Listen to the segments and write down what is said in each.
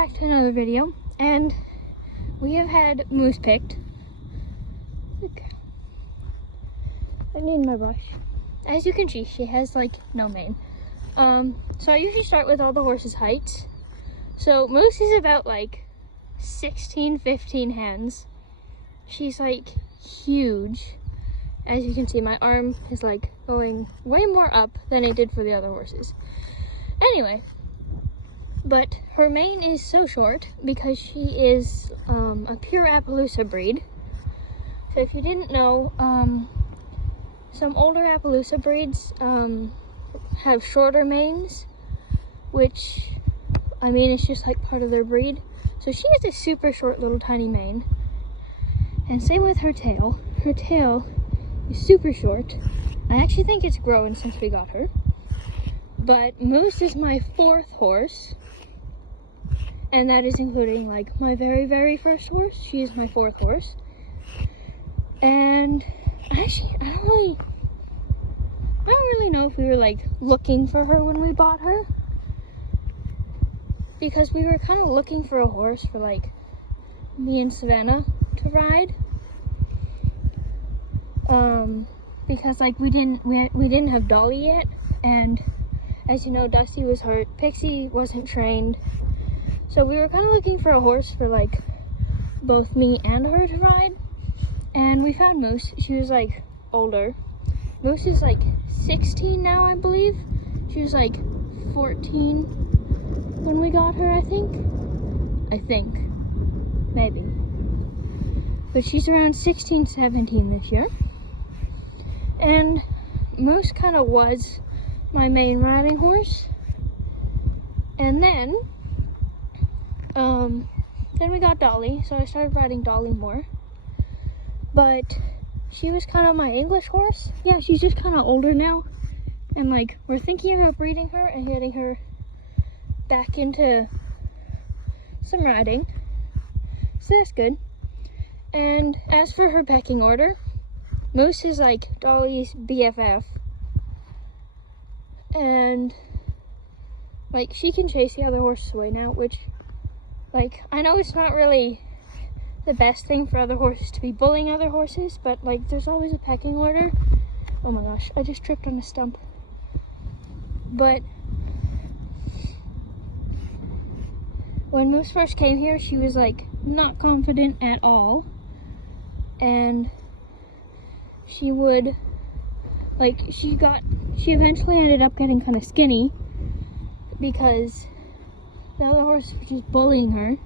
back to another video, and we have had Moose picked. Look, I need my brush. As you can see, she has like no mane. So I usually start with all the horses' heights. So Moose is about like 16, 15 hands. She's like huge. As you can see, my arm is like going way more up than it did for the other horses. Anyway, but her mane is so short because she is a pure Appaloosa breed. So if you didn't know, some older Appaloosa breeds have shorter manes, which, I mean, it's just like part of their breed. So she has a super short little tiny mane. And same with her tail. Her tail is super short. I actually think it's growing since we got her. But Moose is my 4th horse. And that is including like my very, very first horse. She is my 4th horse. And actually, I don't really know if we were like looking for her when we bought her. Because we were kind of looking for a horse for like me and Savannah to ride. Because like we didn't have Dolly yet, and as you know, Dusty was hurt, Pixie wasn't trained, so we were kind of looking for a horse for like both me and her to ride, and we found Moose. She was like older. Moose is like 16 now, I believe. She was like 14 when we got her, I think, maybe, but she's around 16, 17 this year. And Moose kind of was my main riding horse. And then we got Dolly, so I started riding Dolly more. But she was kind of my English horse. Yeah, she's just kind of older now. And like, we're thinking about breeding her and getting her back into some riding. So that's good. And as for her pecking order, Moose is like Dolly's BFF, and like she can chase the other horses away now, which, like, I know it's not really the best thing for other horses to be bullying other horses, but like there's always a pecking order. Oh my gosh, I just tripped on a stump. But when Moose first came here, she was like not confident at all, and she would, like, she eventually ended up getting kind of skinny because the other horse was just bullying her.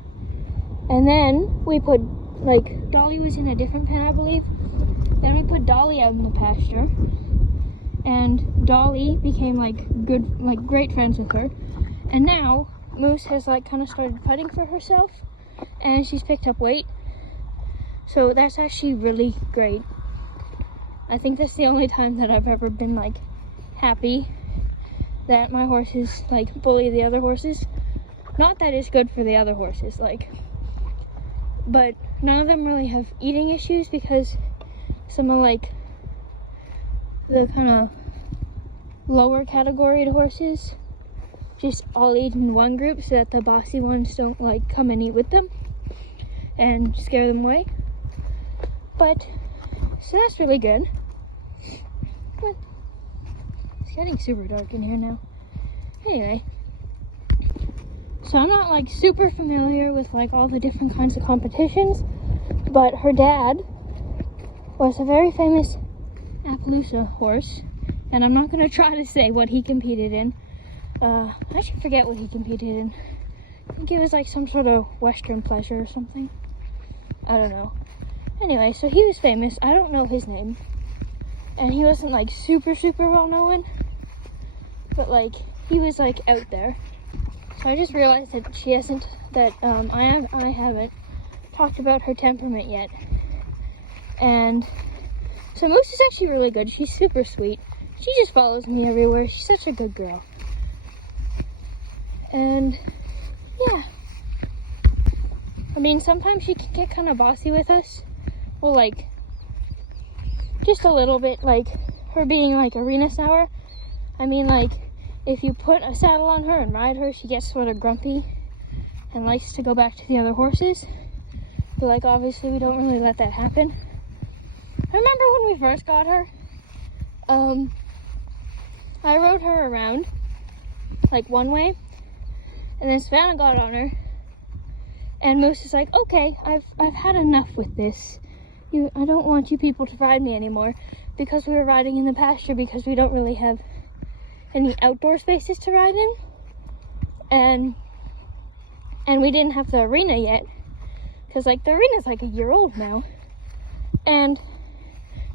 And then we put, like, Dolly was in a different pen, I believe. Then we put Dolly out in the pasture, and Dolly became like great friends with her. And now Moose has like kind of started fighting for herself, and she's picked up weight. So that's actually really great. I think that's the only time that I've ever been like happy that my horses like bully the other horses. Not that it's good for the other horses, like, but none of them really have eating issues because some of like the kind of lower category horses just all eat in one group so that the bossy ones don't like come and eat with them and scare them away. But so that's really good. But it's getting super dark in here now. Anyway, so I'm not like super familiar with like all the different kinds of competitions, but her dad was a very famous Appaloosa horse, and I'm not going to try to say what he competed in. I actually forget what he competed in. I think it was like some sort of Western pleasure or something. I don't know. Anyway, so he was famous. I don't know his name. And he wasn't like super, super well known. But like, he was like out there. So I just realized that I haven't talked about her temperament yet. And so Moose is actually really good. She's super sweet. She just follows me everywhere. She's such a good girl. And yeah. I mean, sometimes she can get kind of bossy with us. Well, like, just a little bit, like, her being, like, arena sour. I mean, like, if you put a saddle on her and ride her, she gets sort of grumpy. and likes to go back to the other horses. But like obviously we don't really let that happen. I remember when we first got her, I rode her around like one way, and then Savannah got on her, and Moose is like, okay, I've had enough with this. I don't want you people to ride me anymore, because we were riding in the pasture because we don't really have any outdoor spaces to ride in, and we didn't have the arena yet, because like the arena's like a year old now. And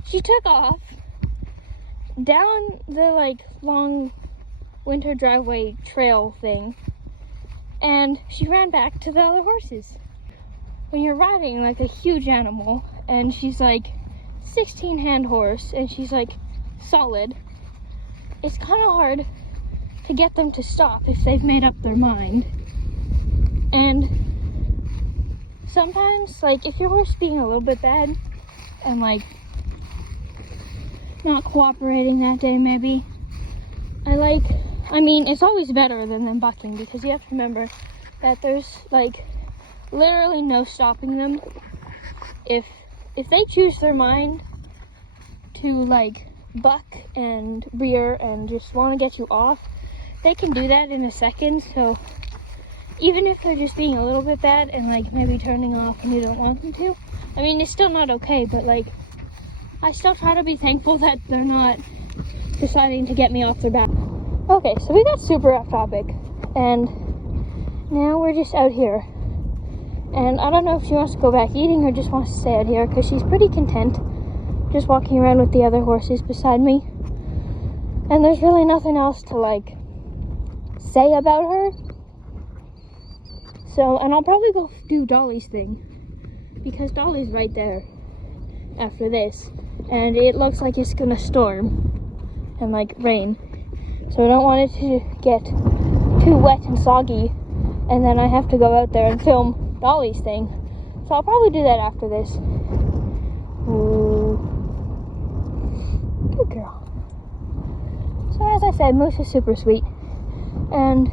she took off down the like long winter driveway trail thing, and she ran back to the other horses. When you're riding like a huge animal, and she's like 16 hand horse, and she's like solid, it's kind of hard to get them to stop if they've made up their mind. And sometimes, like, if your horse being a little bit bad and like not cooperating that day, maybe, I mean, it's always better than them bucking, because you have to remember that there's like literally no stopping them. If they choose their mind to like buck and rear and just want to get you off, they can do that in a second. So even if they're just being a little bit bad and like maybe turning off and you don't want them to, I mean, it's still not okay, but like I still try to be thankful that they're not deciding to get me off their back. Okay, so we got super off topic, and now we're just out here. And I don't know if she wants to go back eating or just wants to stay out here, because she's pretty content just walking around with the other horses beside me. And there's really nothing else to like say about her. So, and I'll probably go do Dolly's thing, because Dolly's right there after this, and it looks like it's gonna storm and like rain. So I don't want it to get too wet and soggy, and then I have to go out there and film Dolly's thing. So I'll probably do that after this. Ooh. Good girl. So as I said, Moose is super sweet. And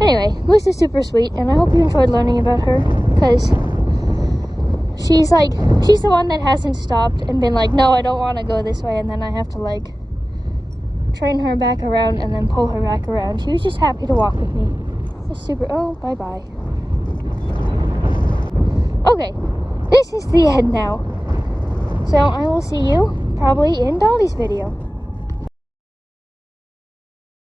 anyway, Moose is super sweet, and I hope you enjoyed learning about her, because she's the one that hasn't stopped and been like, no, I don't want to go this way, and then I have to like train her back around and then pull her back around. She was just happy to walk with me. It's super. Oh, bye-bye. Okay, this is the end now. So I will see you probably in Dolly's video.